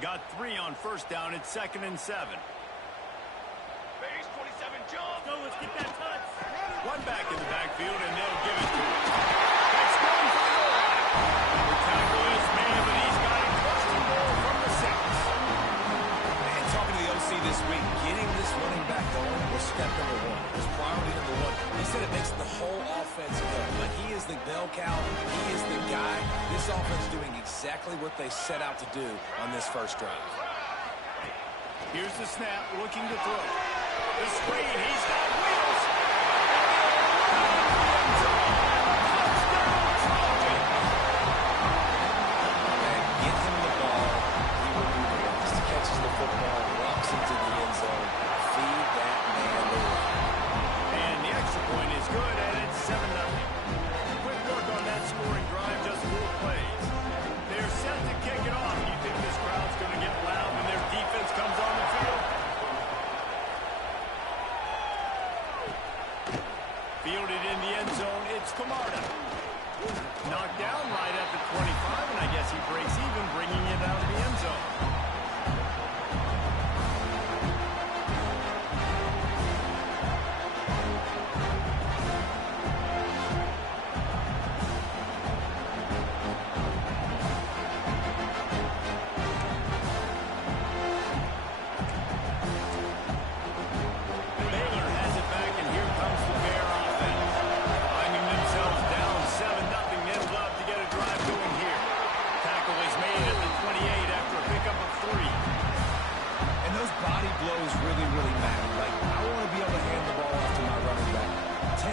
Got 3 on first down. It's 2nd and 7. Base 27 jump. Go, let's get that touch. One back in the backfield, and they'll give it to him. That's going for the goal line. The tackle is made, but he's got it questionable from the 6. Man, talking to the OC this week, getting this running back going was step number 1. It was priority number 1. He said it makes the whole offense go. Like, he is the bell cow. He is the guy. This offense doing exactly what they set out to do on this first drive. Here's the snap, looking to throw. The screen, he's got wheels. Touchdown, Trojan. And get him the ball, he will do the rest. Catches the football, walks into the end zone. Feed that man the rock. And the extra point is good, and it's 7-0. Quick work on that scoring drive, just 4 plays. They're set to kick it off. You think this crowd's going to get loud when their defense comes on the field? Fielded in the end zone, it's Camarda. Knocked down right at the 25, and I guess he breaks even, bringing it out of the end zone. Baylor has it back, and here comes the Bear offense. Finding themselves down 7-0, they'd love to get a drive going here. Tackle is made at the 28 after a pickup of 3. And those body blows really matter. Like, I want to be able to hand the ball off to my running back 10,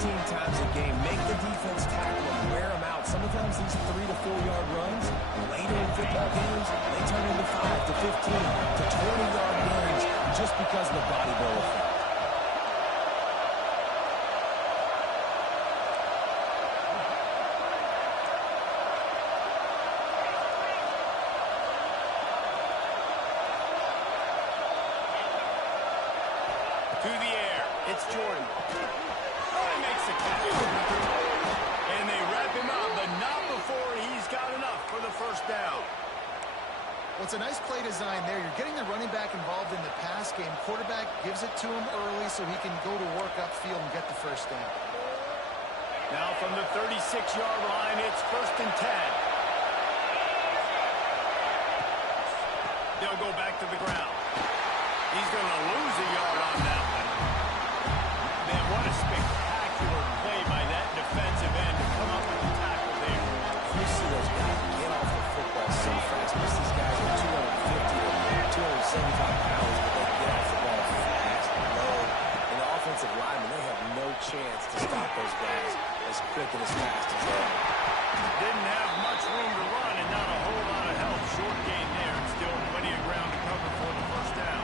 15 times a game. Make the defense tackle them, wear them out. Sometimes these 3 to 4 yard runs, later in football games, they turn into 5 to 15 to 20 yard gains just because of the body blow effect. To the air, it's Jordan. Oh, he makes the catch. And they wrap him up, but not before he's got enough for the first down. Well, it's a nice play design there. You're getting the running back involved in the pass game. Quarterback gives it to him early so he can go to work upfield and get the first down. Now from the 36-yard line, it's 1st and 10. They'll go back to the ground. He's going to lose a yard on that one. Man, what a spectacular play by that defensive end to come up with the tackle there. You see those guys get off the football so fast. Most of these guys are 250 to 275 pounds, but they get off the ball fast, low. And the offensive linemen, they have no chance to stop those guys as quick and as fast as they are. Didn't have much room to run and not a whole lot of help. Short gain there and still plenty of ground to cover for the first down.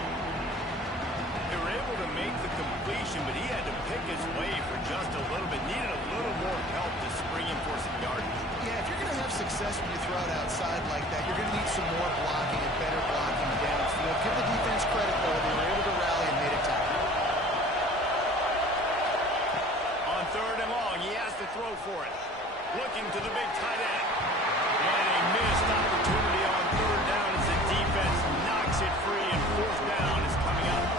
They were able to make the completion, but he had to pick his way for just a little bit. Needed a little more help to spring him for some yardage. Yeah, if you're going to have success when you throw it outside like that, you're going to need some more blocking and better blocking downfield. Give the defense credit, though. They were able to rally and made a tackle. On 3rd and long, he has to throw for it. Looking to the big tight end. And a missed opportunity on 3rd down as the defense knocks it free, and 4th down is coming up.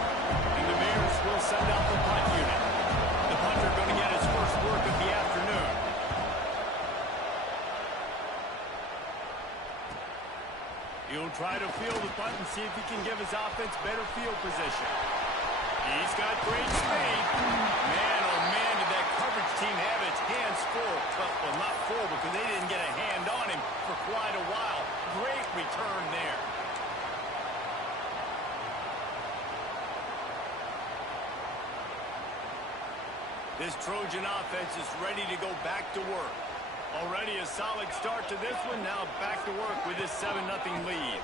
And the Bears will send out the punt unit. The punter going to get his first work of the afternoon. He'll try to field the punt and see if he can give his offense better field position. He's got great speed. Man, oh man, did that coverage team have its hands full. Well, not full because they didn't get a hand on him for quite a while. Great return there. This Trojan offense is ready to go back to work. Already a solid start to this one. Now back to work with this 7-0 lead.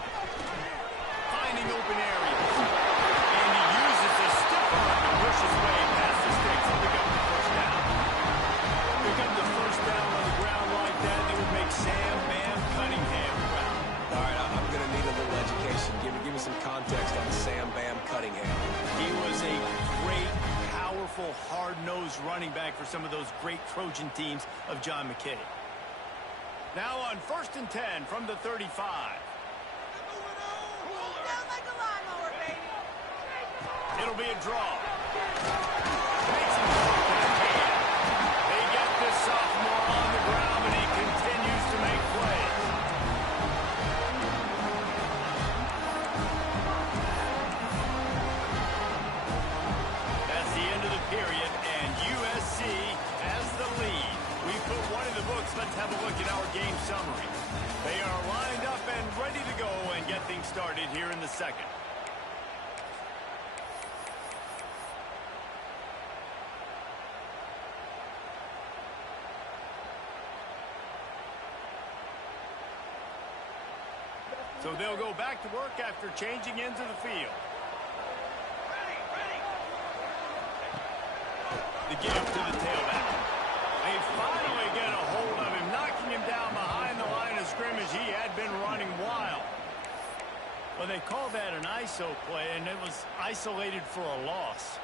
Finding open areas. And he uses the stiff arm to push his way past the sticks and pick up the first down. Pick up the first down on the ground like that, they would make Sam Bam Cunningham proud. All right, I'm going to need a little education. Give me some context on Sam Bam Cunningham. He was a great, powerful, hard-nosed running back for some of those great Trojan teams of John McKay. Now on 1st and 10 from the 35. It'll be a draw. Makes him drop with a hand. They get this sophomore on the ground, and he continues to make plays. That's the end of the period, and USC has the lead. We put one in the books. Let's have a look at our game summary. They are lined up and ready to go and get things started here in the second. So they'll go back to work after changing into the field. The give to the tailback. They finally get a hold of him, knocking him down behind the line of scrimmage. He had been running wild. Well, they called that an ISO play, and it was isolated for a loss.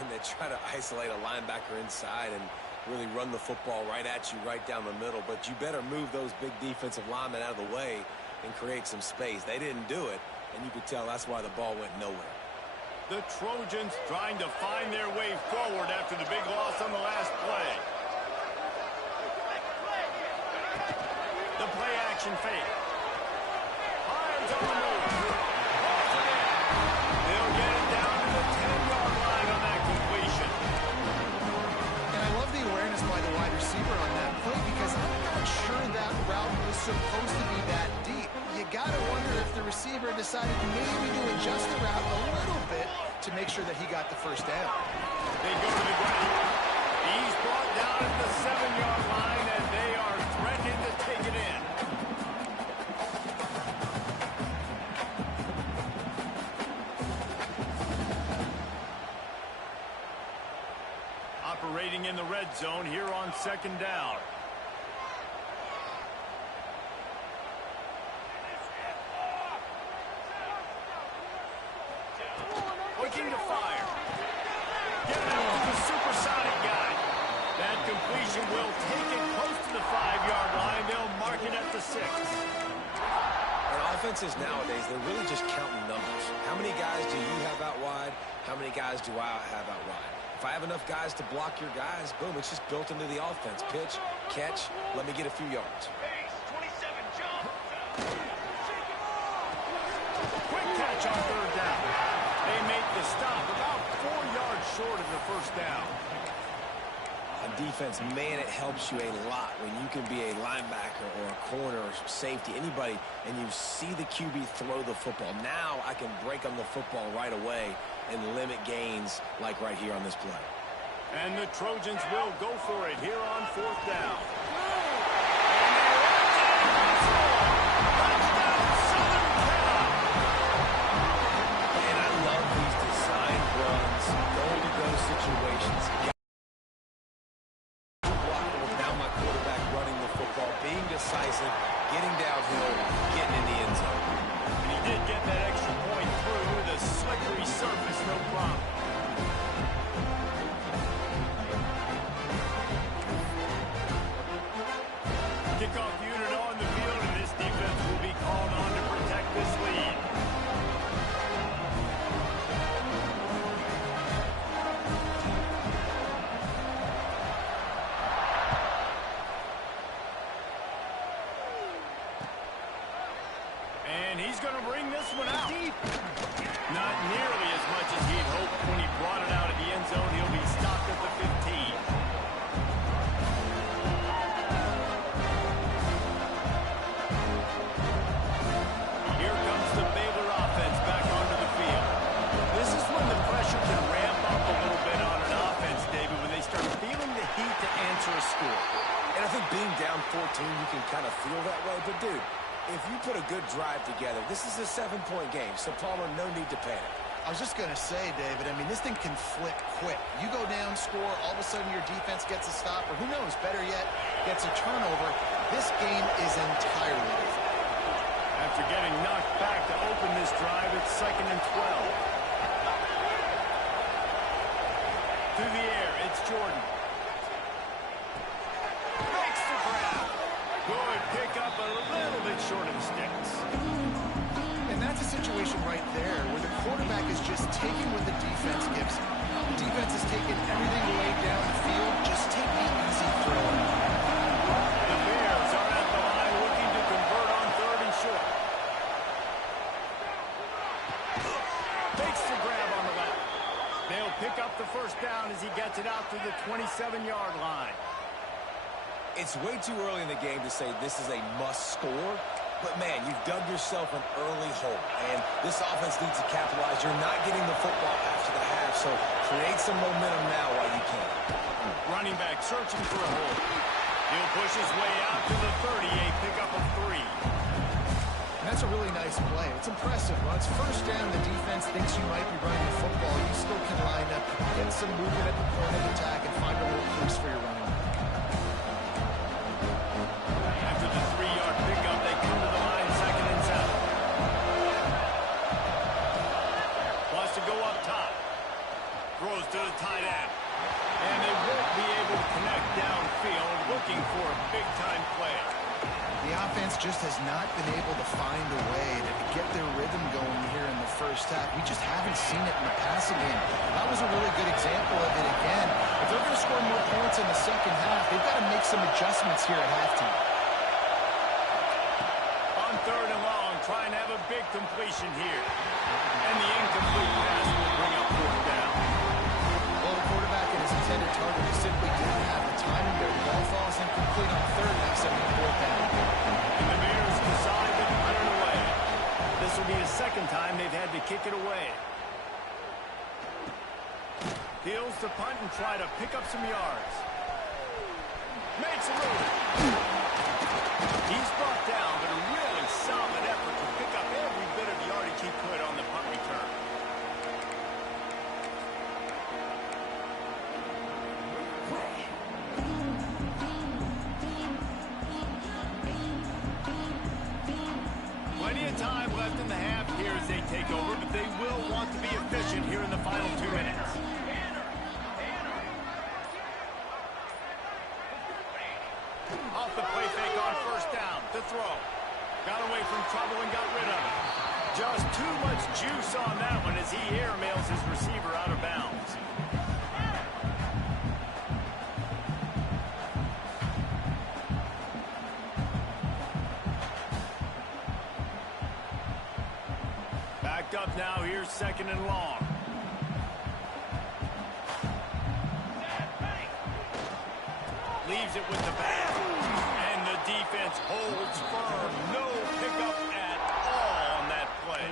And they try to isolate a linebacker inside and really run the football right at you, right down the middle. But you better move those big defensive linemen out of the way and create some space. They didn't do it, and you could tell that's why the ball went nowhere. The Trojans trying to find their way forward after the big loss on the last play. The play action fake. Hines on the move. They'll get it down to the 10-yard line on that completion. And I love the awareness by the wide receiver on that play because I'm not sure that route was supposed to be that deep. You got to wonder if the receiver decided maybe to adjust the route a little bit to make sure that he got the first down. They go to the ground. He's brought down at the 7-yard line, and they are threatening to take it in. Operating in the red zone here on second down. Looking to fire. Get it out to the supersonic guy. That completion will take it close to the 5-yard line. They'll mark it at the 6. And offenses nowadays, they're really just counting numbers. How many guys do you have out wide? How many guys do I have out wide? If I have enough guys to block your guys, boom, it's just built into the offense. Pitch, catch, let me get a few yards. Base 27 jump. Quick catch on third down. They make the stop about 4 yards short of the first down. On defense, man, it helps you a lot when you can be a linebacker or a corner or safety, anybody, and you see the QB throw the football. Now I can break on the football right away and limit gains like right here on this play. And the Trojans will go for it here on fourth down. And I love these design runs, goal-to-go situations. Now my quarterback running the football, being decisive, getting downhill, getting in the end zone. And he did get that extra point through the slippery surface, no problem. Kickoff unit on the field, and this defense will be called on to protect this lead. And he's going to bring this one out. Not nearly as much as he'd hoped when he brought it out of the end zone. He'll be stopped at the 15. Here comes the Baylor offense back onto the field. This is when the pressure can ramp up a little bit on an offense, David, when they start feeling the heat to answer a score. And I think being down 14, you can kind of feel that way. But, dude, if you put a good drive together, this is a 7-point game. So, Palmer, no need to panic. I was just going to say, David, I mean, this thing can flip quick. You go down, score, all of a sudden your defense gets a stop, or who knows, better yet, gets a turnover. This game is entirely different. After getting knocked back to open this drive, it's 2nd and 12. Through the air, it's Jordan. Makes the grab. Good pick up, a little bit short of the sticks. And that's a situation situation right there where the quarterback is just taking what the defense gives him. The defense is taking everything away down the field. Just take the easy throw. The Bears are at the line looking to convert on 3rd and short. Fakes the grab on the left. They'll pick up the first down as he gets it out to the 27-yard line. It's way too early in the game to say this is a must score, but man, you've dug yourself an early hole, and this offense needs to capitalize. You're not getting the football after the half, so create some momentum now while you can. Running back searching for a hole. He'll push his way out to the 38, pick up a 3. And that's a really nice play. It's impressive. When it's first down, the defense thinks you might be running the football. You still can line up, get some movement at the point of attack, and find a little place for your running back. After the 3-yard pickup, they come to the line, 2nd and 7. Wants to go up top. Throws to the tight end. And they won't be able to connect downfield, looking for a big-time play. The offense just has not been able to find a way to get their rhythm going here in the first half. We just haven't seen it in the passing game. That was a really good example of it again. If they're going to score more points in the second half, they've got to make some adjustments here at halftime. On 3rd and long, trying to have a big completion here. And the incomplete pass will bring up 4th down. Well, the quarterback and his intended target just simply didn't have the timing there. The ball falls incomplete on 3rd, makes it 4th down. And the Bears decide to punt it away. This will be the 2nd time they've had to kick it away. Heels to punt and try to pick up some yards. Makes a move. He's brought down, but a really solid effort to pick up every bit of yardage he could on the punt return. Plenty of time left in the half here as they take over, but they will want to be efficient here in the final 2 minutes. Off the play fake on 1st down to throw. Got away from trouble and got rid of it. Just too much juice on that one as he airmails his receiver out of bounds. Backed up now, here's 2nd and long. Leaves it with the back. And the defense holds firm. No pickup at all on that play.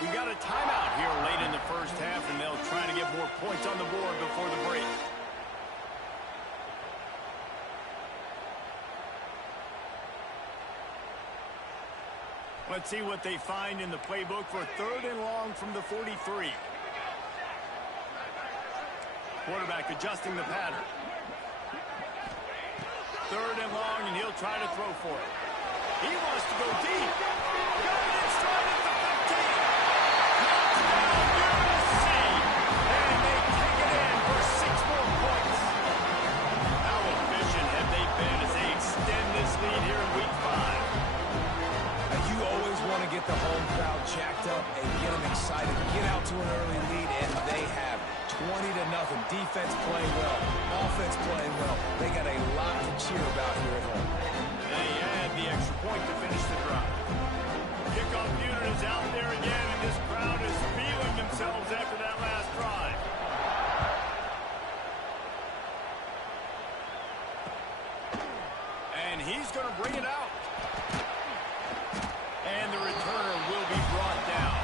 We got a timeout here late in the first half, and they'll try to get more points on the board before the break. Let's see what they find in the playbook for 3rd and long from the 43. Quarterback adjusting the pattern. 3rd and long, and he'll try to throw for it. He wants to go deep. Got it in stride at the 15. Touchdown, USC. And they take it in for 6 more points. How efficient have they been as they extend this lead here in Week 5? You always want to get the home crowd jacked up and get them excited. Get out to an early lead, and they have 20-0. Defense playing well, offense playing well. They got a lot to cheer about here at home. They add the extra point to finish the drive. Kickoff unit is out there again, and this crowd is feeling themselves after that last drive. And he's going to bring it out. And the returner will be brought down.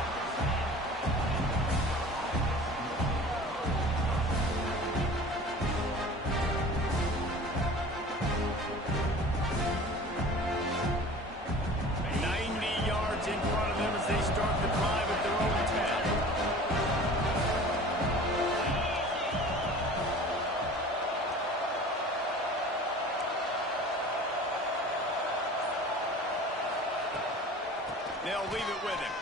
In front of them as they start the drive at their own 10. They'll leave it with him.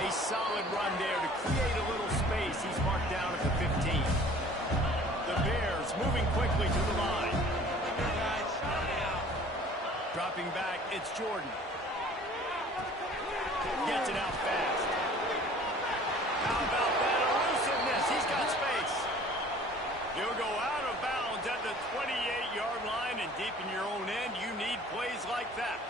A solid run there to create a little space. He's marked down at the 15. The Bears moving quickly to the line. Dropping back, it's Jordan. Gets it out fast. How about that elusiveness? He's got space. He'll go out of bounds at the 28-yard line, and deep in your own end, you need plays like that.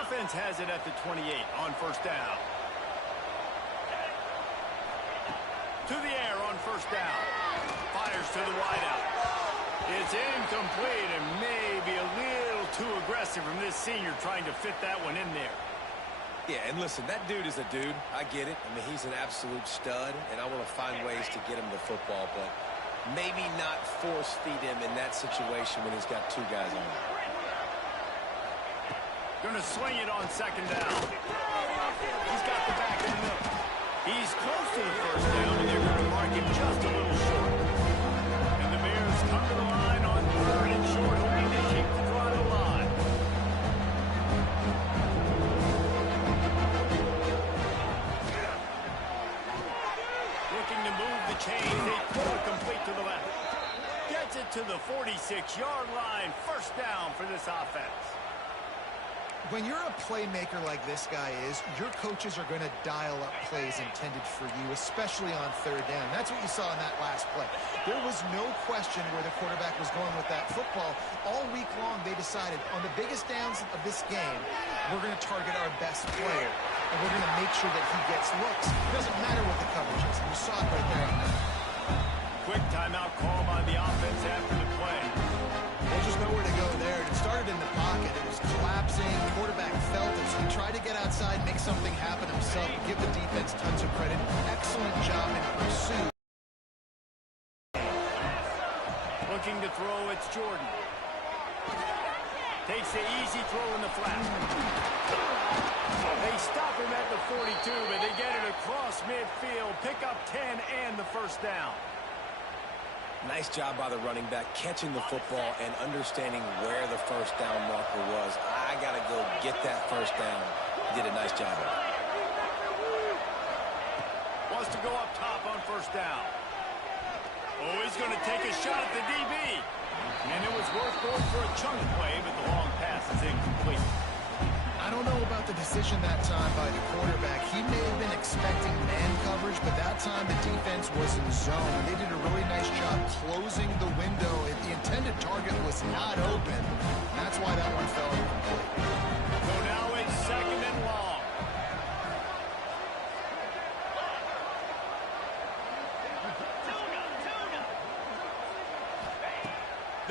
Offense has it at the 28 on first down. To the air on first down. Fires to the wideout. It's incomplete and maybe a little too aggressive from this senior trying to fit that one in there. Yeah, and listen, that dude is a dude. I get it. I mean, he's an absolute stud, and I want to find ways to get him the football, but maybe not force feed him in that situation when he's got two guys on him. Going to swing it on second down. He's got the back in the middle. He's close to the first down, and they're going to mark him just a little short. And the Bears come to the line on third and short, hoping to keep the drive alive. Looking to move the chains. They throw it complete to the left. Gets it to the 46-yard line. First down for this offense. When you're a playmaker like this guy is, your coaches are going to dial up plays intended for you, especially on third down. That's what you saw in that last play. There was no question where the quarterback was going with that football. All week long, they decided on the biggest downs of this game, we're going to target our best player, and we're going to make sure that he gets looks. It doesn't matter what the coverage is, and you saw it right there on that. Quick timeout call by the offense after the play. There's just nowhere to go there. It started in the pocket. It was collapsing. Quarterback felt it, so he tried to get outside, make something happen himself, give the defense tons of credit. Excellent job in pursuit. Looking to throw, it's Jordan. Takes the easy throw in the flat. They stop him at the 42, but they get it across midfield. Pick up 10 and the first down. Nice job by the running back, catching the football and understanding where the first down marker was. I got to go get that first down. He did a nice job of it. Wants to go up top on first down. Oh, he's going to take a shot at the DB. And it was worth going for a chunk play, but the long pass is incomplete. I don't know about the decision that time by the quarterback. He may have been expecting man coverage, but that time the defense was in zone. They did a really nice job closing the window. The intended target was not open. That's why that one fell incomplete. So now it's second and long.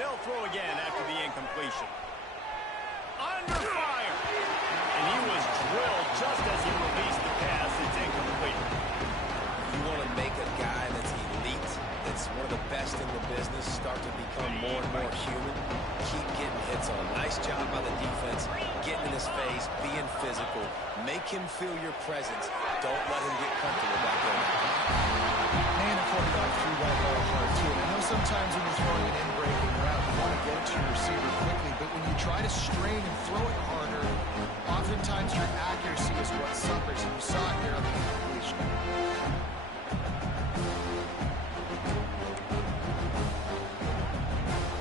They'll throw again after the incompletion. Under fire. And he was drilled just as he released the pass. It's incomplete. You want to make a guy that's elite, that's one of the best in the business, start to become more and more human. Keep getting hits on. Nice job by the defense, getting in his face, being physical. Make him feel your presence. Don't let him get comfortable back there. Man, the quarterback threw that ball hard, too. And I know sometimes when you're throwing an in-breaking route, you want to get it to your receiver quickly. But when you try to strain and throw it harder, oftentimes your accuracy is what suffers. And you saw it here on the incompletion.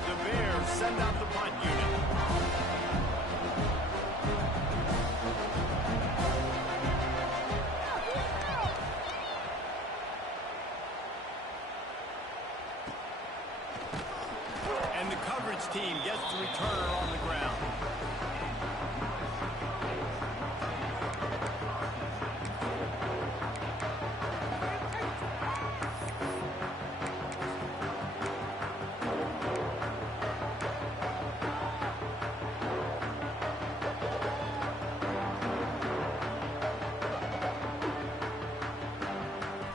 The Bears send out the punt unit. And the coverage team gets the returner on the ground.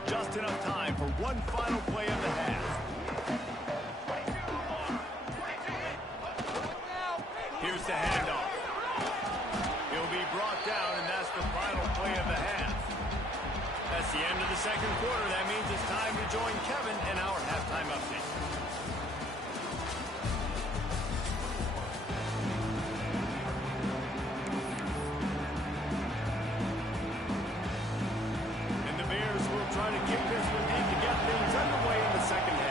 Just enough time for one final play of the half. Here's the handoff. He'll be brought down, and that's the final play of the half. That's the end of the second quarter. That means it's time to join Kevin in our halftime update. And the Bears will try to kick this one in to get things underway in the second half.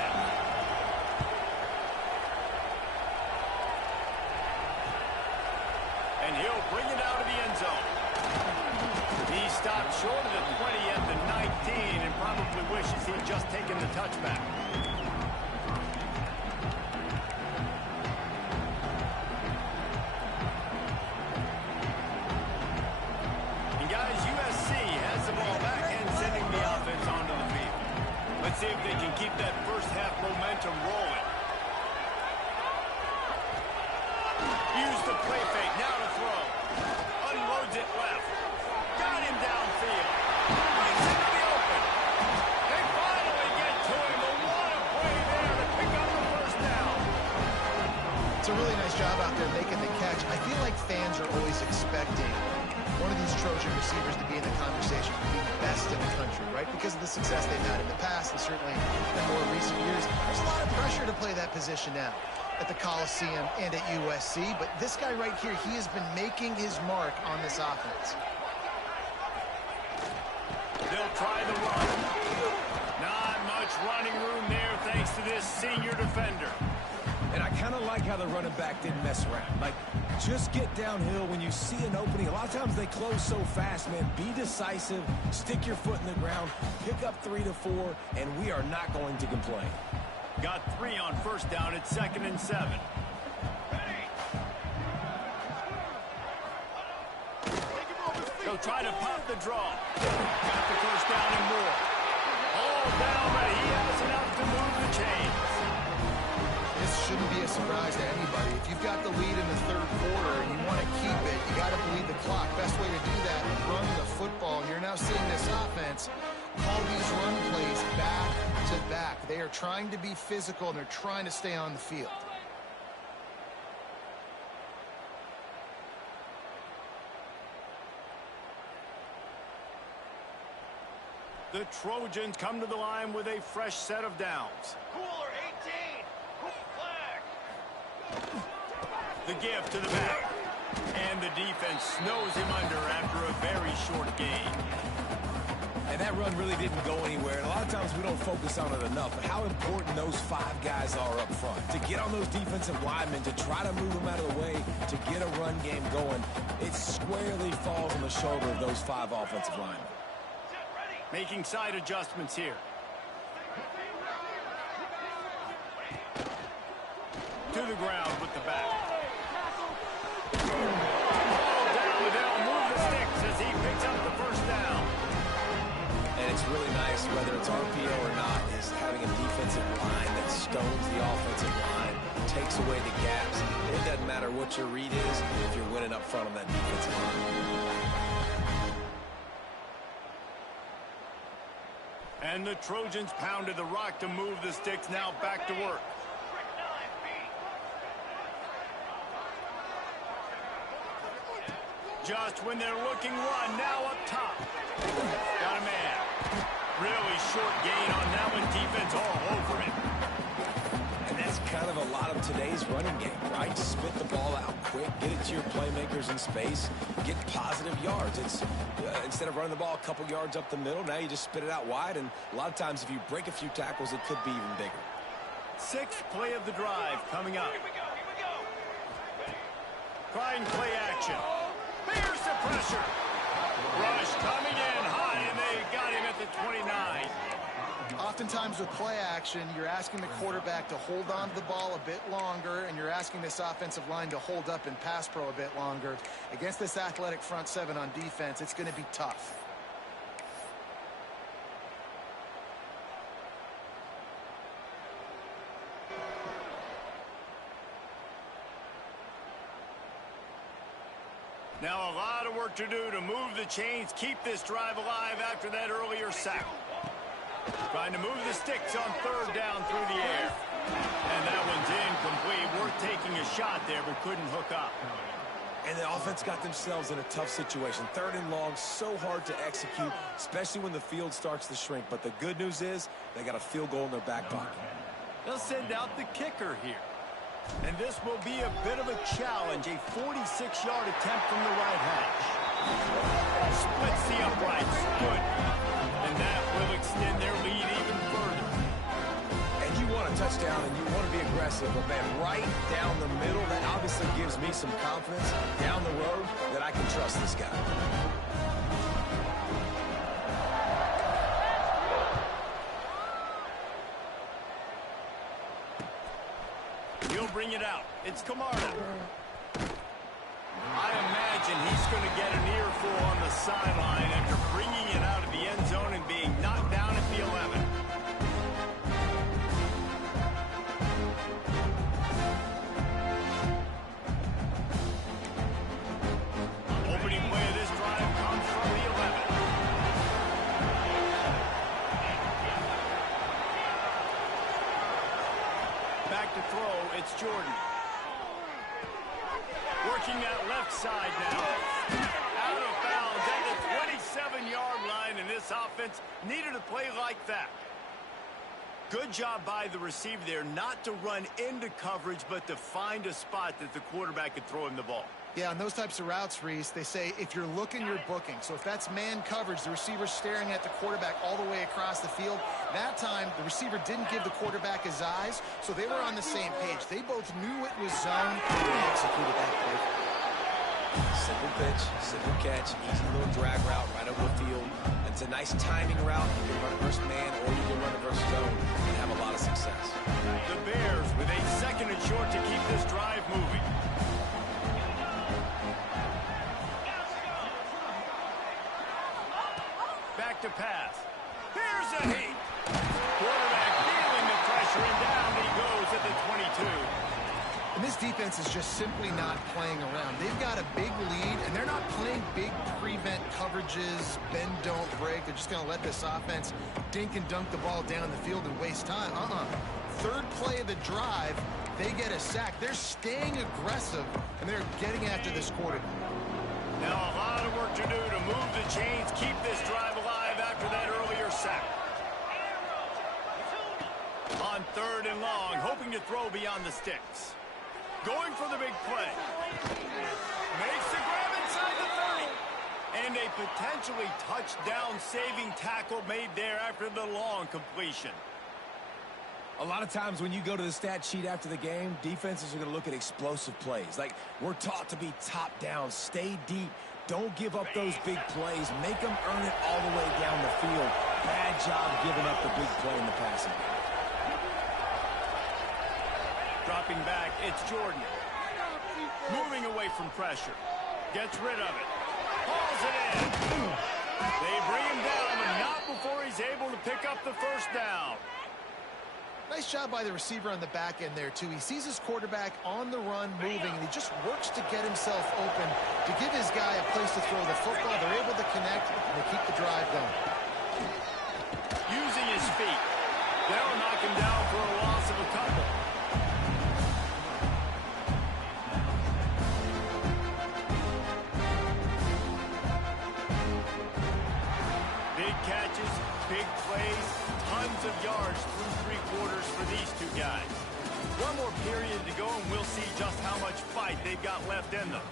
wishes he had just taken the touchback. And guys, USC has the ball back and sending the offense onto the field. Let's see if they can keep that first half momentum rolling. Use the play fake, now to throw. Unloads it left. Got him downfield. Brings him to the open. They finally get to him. A lot of play there to pick up the first down. It's a really nice job out there making the catch. I feel like fans are always expecting one of these Trojan receivers to be in the conversation to be the best in the country, right? Because of the success they've had in the past and certainly in more recent years. There's a lot of pressure to play that position now at the Coliseum and at USC, but this guy right here, he has been making his mark on this offense. They'll try the run. Not much running room there thanks to this senior defender. And I kind of like how the running back didn't mess around. Like, just get downhill when you see an opening. A lot of times they close so fast, man. Be decisive, stick your foot in the ground, pick up 3 to 4, and we are not going to complain. Got 3 on first down at 2nd and 7. They'll try to pop the draw. Got the first down and more. All down, but he has enough to move the chains. This shouldn't be a surprise to anybody. If you've got the lead in the third quarter and you want to keep it, you got to bleed the clock. Best way to do that, run the football. And you're now seeing this offense call these run plays back to back. They are trying to be physical, and they're trying to stay on the field. The Trojans come to the line with a fresh set of downs. Cooler 18. Flag. The give to the back. And the defense snows him under after a very short gain. And that run really didn't go anywhere. And a lot of times we don't focus on it enough. But how important those 5 guys are up front. To get on those defensive linemen, to try to move them out of the way, to get a run game going. It squarely falls on the shoulder of those 5 offensive linemen. Making side adjustments here. To the ground with the back. Ball down, they'll move the sticks as he picks up the first down. And it's really nice, whether it's RPO or not, is having a defensive line that stones the offensive line, takes away the gaps. It doesn't matter what your read is if you're winning up front on that defensive line. And the Trojans pounded the rock to move the sticks, now back to work. Just when they're looking one, now up top. Got a man. Really short gain on that one. Defense all over it. And that's kind of a lot of today's running game, right? Spit the ball out quick, get it to your playmakers in space, get positive yards. It's instead of running the ball a couple yards up the middle, now you just spit it out wide, and a lot of times if you break a few tackles, it could be even bigger. 6th play of the drive coming up. Here we go. Trying play action. There's the pressure. Rush coming in high, and they got him at the 29. Oftentimes with play action, you're asking the quarterback to hold on to the ball a bit longer, and you're asking this offensive line to hold up in pass pro a bit longer. Against this athletic front 7 on defense, it's going to be tough. Now a lot of work to do to move the chains, keep this drive alive after that earlier sack. Trying to move the sticks on 3rd down through the air. And that one's incomplete. Worth taking a shot there, but couldn't hook up. And the offense got themselves in a tough situation. 3rd and long, so hard to execute, especially when the field starts to shrink. But the good news is they got a field goal in their back pocket. They'll send out the kicker here. And this will be a bit of a challenge, a 46-yard attempt from the right hash. Splits the uprights. Good. And that will extend their lead even further. And you want a touchdown and you want to be aggressive, but man, right down the middle, that obviously gives me some confidence down the road that I can trust this guy. He'll bring it out. It's Camarda. I imagine he's going to get an earful on the sideline after bringing it out of the end zone and being knocked down at the 11. Opening play of this drive comes from the 11. Back to throw, it's Jordan. Working that left side now. Out of bounds at the 27-yard line, and this offense needed a play like that. Good job by the receiver there not to run into coverage, but to find a spot that the quarterback could throw him the ball. Yeah, on those types of routes, Reese, they say if you're looking, you're booking. So if that's man coverage, the receiver's staring at the quarterback all the way across the field. That time, the receiver didn't give the quarterback his eyes, so they were on the same page. They both knew it was zone, and they executed that perfectly. Simple pitch, simple catch, easy little drag route right over the field. It's a nice timing route. You can run it versus man, or you can run it versus zone and have a lot of success. The Bears with a second and short to keep this drive moving. Back to pass. Here's a heat. Quarterback feeling the pressure, and down he goes at the 22. And this defense is just simply not playing around. They've got a big lead, and they're not playing big prevent coverages, bend, don't break. They're just going to let this offense dink and dunk the ball down the field and waste time. Third play of the drive, they get a sack. They're staying aggressive, and they're getting after this quarterback. Now a lot of work to do to move the chains, keep this drive alive after that earlier sack. On third and long, hoping to throw beyond the sticks. Going for the big play. Makes the grab inside the 30. And a potentially touchdown-saving tackle made there after the long completion. A lot of times when you go to the stat sheet after the game, defenses are going to look at explosive plays. Like, we're taught to be top down, stay deep, don't give up those big plays, make them earn it all the way down the field. Bad job giving up the big play in the passing game. Dropping back, it's Jordan. Moving away from pressure. Gets rid of it. Hauls it in. They bring him down, but not before he's able to pick up the first down. Nice job by the receiver on the back end there, too. He sees his quarterback on the run moving, and he just works to get himself open to give his guy a place to throw the football. They're able to connect, and they keep the drive going. Using his feet. They'll knock him down for a loss of a couple. Big catches, big plays, tons of yards through three quarters for these two guys. One more period to go, and we'll see just how much fight they've got left in them.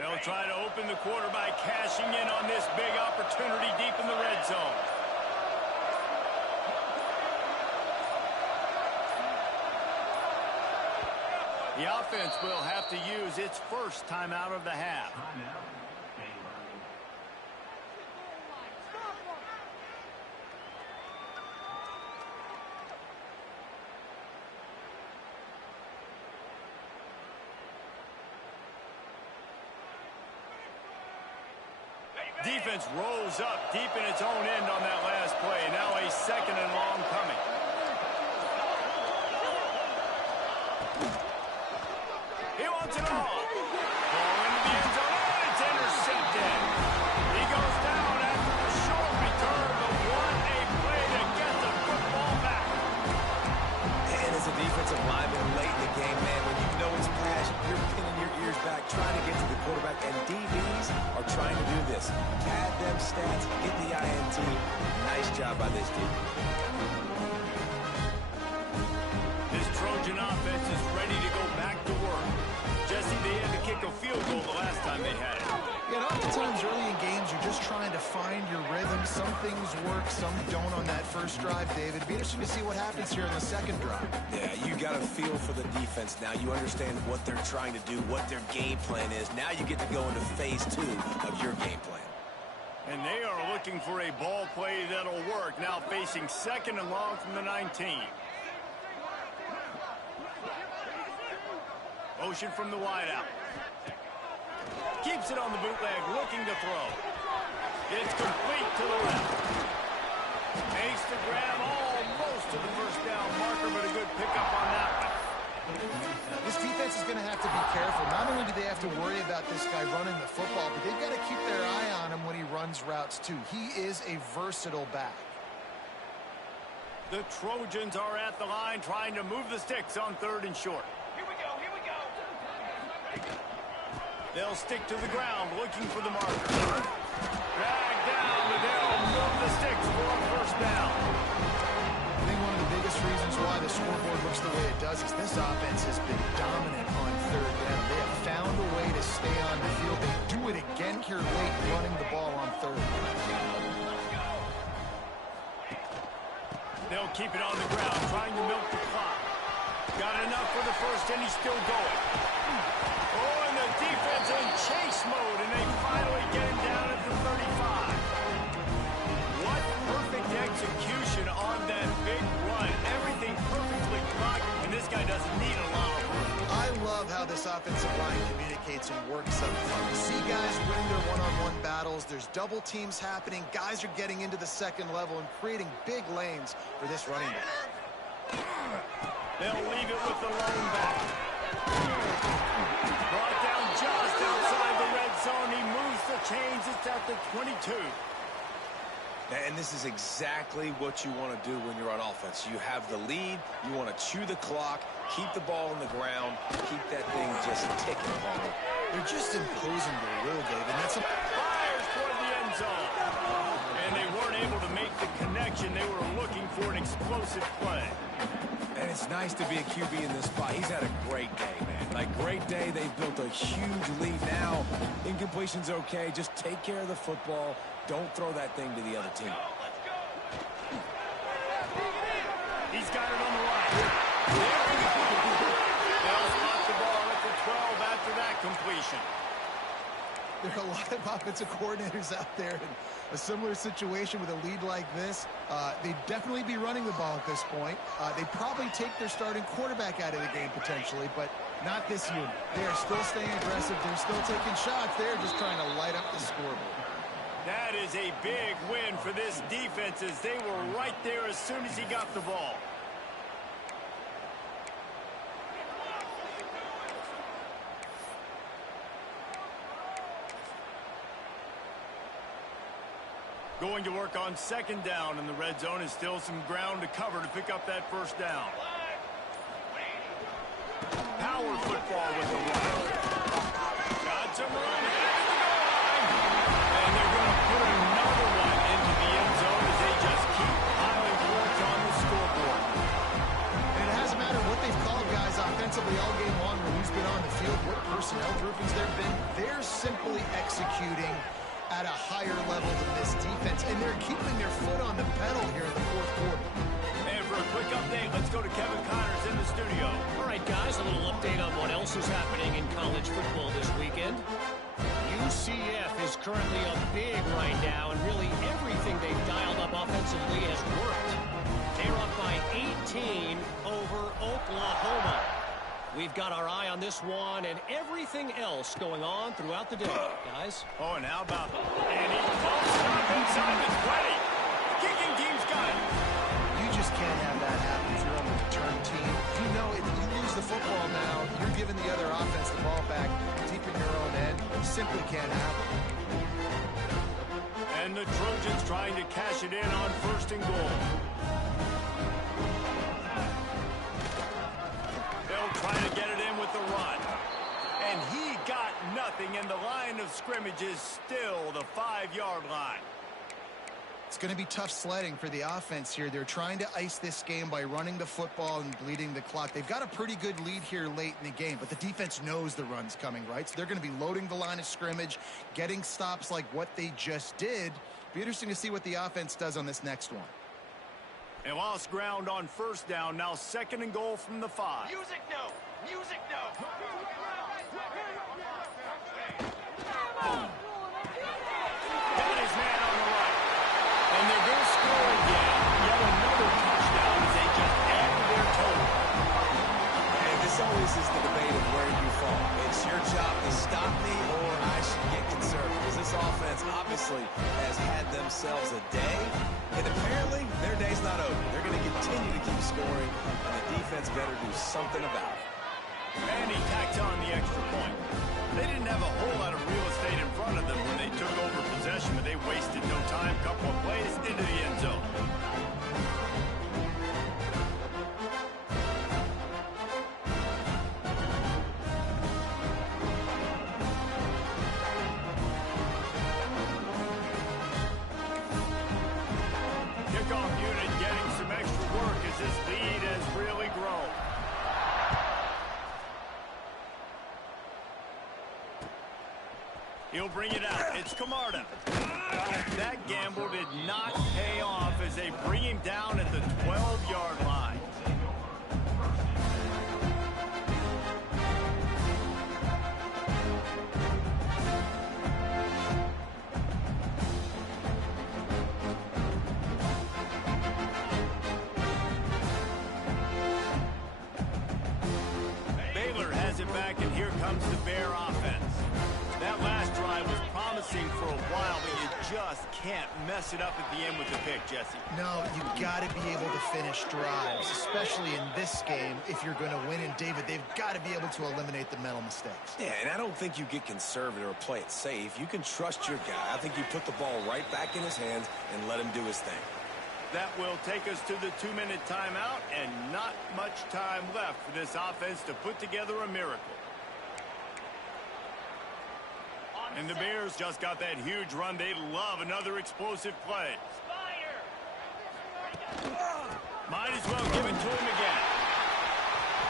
They'll try to open the quarter by cashing in on this big opportunity deep in the red zone. The offense will have to use its first timeout of the half. Defense rolls up deep in its own end on that last play. Now a second and long coming. He wants it all. Ball into the end zone, and it's intercepted. He goes down after the short return, but what a play to get the football back. And as a defensive lineman late in the game, man, when you know it's pass, you're pinning your ears back, trying to get to the quarterback, and DBs are trying to do this. Pad them stats, get the INT. Nice job by this team. This Trojan offense is ready to go back to work. Jesse, they had to kick a field goal the last time they had it. You know, to sometimes early in games, you're just trying to find your rhythm. Some things work, some don't on that first drive, David. It'd be interesting to see what happens here on the second drive. Yeah, you got a feel for the defense now. You understand what they're trying to do, what their game plan is. Now you get to go into phase 2 of your game plan. And they are looking for a ball play that'll work. Now facing second and long from the 19. Motion from the wideout. Keeps it on the bootleg, looking to throw. It's complete to the left. Makes the grab almost to the first down marker, but a good pickup on that one. This defense is going to have to be careful. Not only do they have to worry about this guy running the football, but they've got to keep their eye on him when he runs routes too. He is a versatile back. The Trojans are at the line trying to move the sticks on 3rd and short. Here we go, here we go. They'll stick to the ground looking for the marker. Drag down, but they'll move the sticks for a first down. I think one of the biggest reasons why the scoreboard looks the way it does is this offense has been dominant on 3rd down. They have found a way to stay on the field. They do it again here late, running the ball on 3rd. They'll keep it on the ground, trying to milk the clock. Got enough for the first, and he's still going. Oh, and the defense in chase mode, and they finally get him down at the 35. What perfect execution on that big run. Everything perfectly blocked, and this guy doesn't need a lot of work. I love how this offensive line communicates and works up front. You see guys winning their one-on-one battles. There's double teams happening. Guys are getting into the second level and creating big lanes for this running back. They'll leave it with the lone back. Brought down just outside the red zone. He moves the chains. It's at the 22. And this is exactly what you want to do when you're on offense. You have the lead. You want to chew the clock, keep the ball on the ground, keep that thing just ticking. They're just imposing their will, David. That's Fires toward the end zone. And they weren't able to make the connection. They were looking for an explosive play. And it's nice to be a QB in this spot. He's had a great day, man. Like, great day. They've built a huge lead now. Incompletion's okay. Just take care of the football. Don't throw that thing to the other team. He's got it on the right. There we go. They'll spot the ball at the 12 after that completion. There are a lot of offensive coordinators out there in a similar situation with a lead like this. They'd definitely be running the ball at this point. They'd probably take their starting quarterback out of the game potentially, but not this unit. They are still staying aggressive. They're still taking shots. They're just trying to light up the scoreboard. That is a big win for this defense as they were right there as soon as he got the ball. Going to work on 2nd down, and the red zone is still some ground to cover to pick up that first down. Power football with the run. Got some run. And they're going to put another one into the end zone as they just keep piling points on the scoreboard. And it hasn't mattered what they've called guys offensively all game long or who's been on the field, what personnel groupings there have been. They're simply executing at a higher level than this defense, and they're keeping their foot on the pedal here in the 4th quarter. And for a quick update, let's go to Kevin Connors in the studio. All right, guys, a little update on what else is happening in college football this weekend. UCF is currently up big right now, and really everything they've dialed up offensively has worked. They're up by 18 over Oklahoma. We've got our eye on this one and everything else going on throughout the day, guys. Oh, and how about... And he bumps it up inside the 20. Kicking team's got it. You just can't have that happen if you're on the return team. You know, if you lose the football now, you're giving the other offense the ball back deep in your own end. It simply can't happen. And the Trojans trying to cash it in on 1st and goal. They'll try to get it in with the run. And he got nothing, and the line of scrimmage is still the 5-yard line. It's going to be tough sledding for the offense here. They're trying to ice this game by running the football and bleeding the clock. They've got a pretty good lead here late in the game, but the defense knows the run's coming, right? So they're going to be loading the line of scrimmage, getting stops like what they just did. Be interesting to see what the offense does on this next one. They lost ground on first down. Now 2nd and goal from the 5. Music no. Music no. Got his man on the right. And they're going to score again. Yet another touchdown as they just add to their total. And this always is the debate of where you fall. It's your job to stop me or I should get concerned. Because this offense obviously has had themselves a day. And apparently their day's not over. They're going to continue to keep scoring. And the defense better do something about it. And he tacked on the extra point. They didn't have a whole lot of real estate in front of them when they took over possession, but they wasted no time. Couple of plays into the end zone. Kickoff unit getting some extra work as this lead has really grown. He'll bring it out. It's Camarda. That gamble did not pay off as they bring him down at the 12-yard line. Baylor has it back, and here comes the Bear offense. That last drive was promising for a while, but you just can't mess it up at the end with the pick, Jesse. No, you got to be able to finish drives, especially in this game. If you're going to win, and David, they've got to be able to eliminate the mental mistakes. Yeah, and I don't think you get conservative or play it safe. You can trust your guy. I think you put the ball right back in his hands and let him do his thing. That will take us to the 2-minute timeout, and not much time left for this offense to put together a miracle. And the Bears just got that huge run. They love another explosive play. Might as well give it to him again.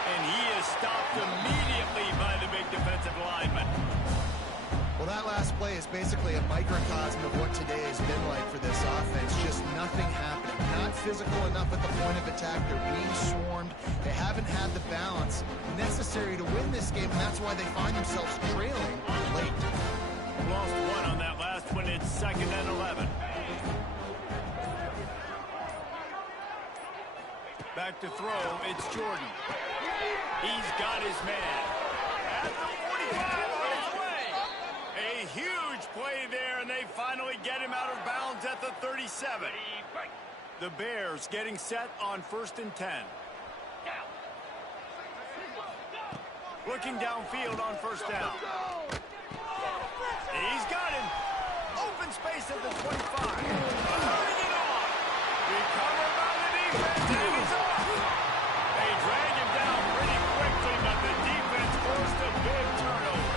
And he is stopped immediately by the big defensive lineman. Well, that last play is basically a microcosm of what today has been like for this offense. Just nothing happening. Not physical enough at the point of attack. They're being swarmed. They haven't had the balance necessary to win this game, and that's why they find themselves trailing late. Lost one on that last one. It's 2nd and 11. Back to throw. It's Jordan. He's got his man. At the 45 on his way. A huge play there, and they finally get him out of bounds at the 37. The Bears getting set on 1st and 10. Looking downfield on 1st down. He's got him. Open space at the 25. Turning it on. Recovered by the defense, and he's off. They drag him down pretty quickly, but the defense forced a big turnover.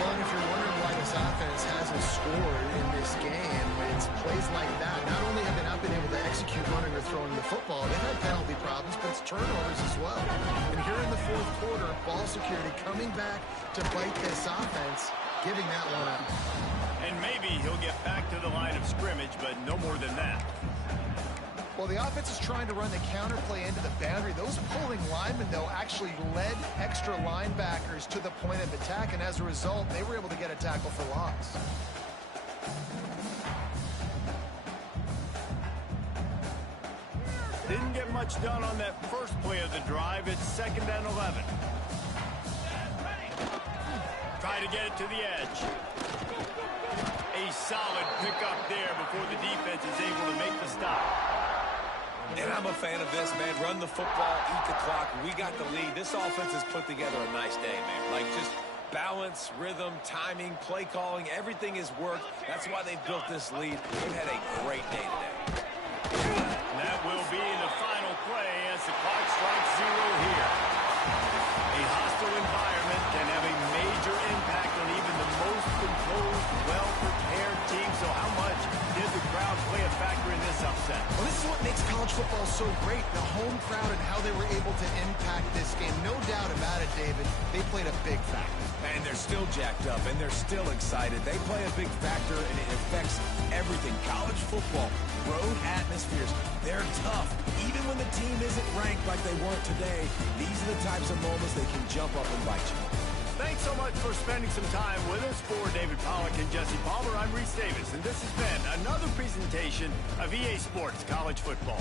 Well, and if you're wondering why this offense hasn't scored in this game, it's plays like that. Not only have they not been able to execute running or throwing the football, they've had penalty problems, but it's turnovers as well. And here in the 4th quarter, ball security coming back to bite this offense, giving that one up. And maybe he'll get back to the line of scrimmage, but no more than that. Well, the offense is trying to run the counterplay into the boundary. Those pulling linemen, though, actually led extra linebackers to the point of attack, and as a result, they were able to get a tackle for loss. Didn't get much done on that first play of the drive. It's 2nd and 11. Try to get it to the edge. A solid pickup there before the defense is able to make the stop. And I'm a fan of this, man. Run the football, eat the clock. We got the lead. This offense has put together a nice day, man. Like, just balance, rhythm, timing, play calling, everything has worked. That's why they've built this lead. They've had a great day today. And that will be the final play as the clock strikes 0 here. A hostile environment can have a major impact on even the most composed, well-prepared team. So how much did the crowd play a factor David, they played a big factor. And they're still jacked up, and they're still excited. They play a big factor, and it affects everything. College football, road atmospheres, they're tough. Even when the team isn't ranked like they weren't today, these are the types of moments they can jump up and bite you. Thanks so much for spending some time with us. For David Pollack and Jesse Palmer, I'm Reese Davis, and this has been another presentation of EA Sports College Football.